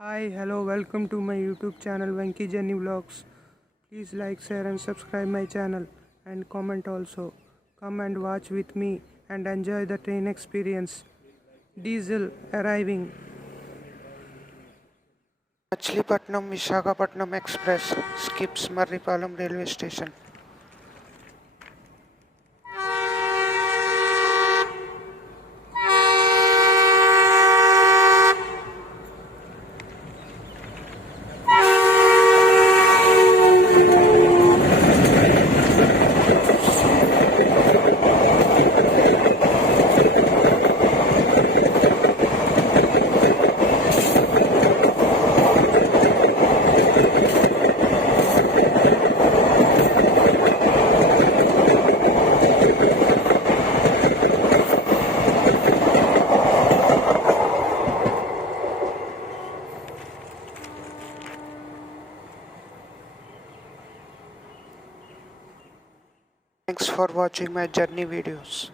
Hi, hello, welcome to my YouTube channel Venki Journey Vlogs. Please like, share and subscribe my channel and comment also. Come and watch with me and enjoy the train experience. Diesel arriving. Machlipatnam Vsakhapatnam Express skips Marripalem railway station. Thanks for watching my journey videos.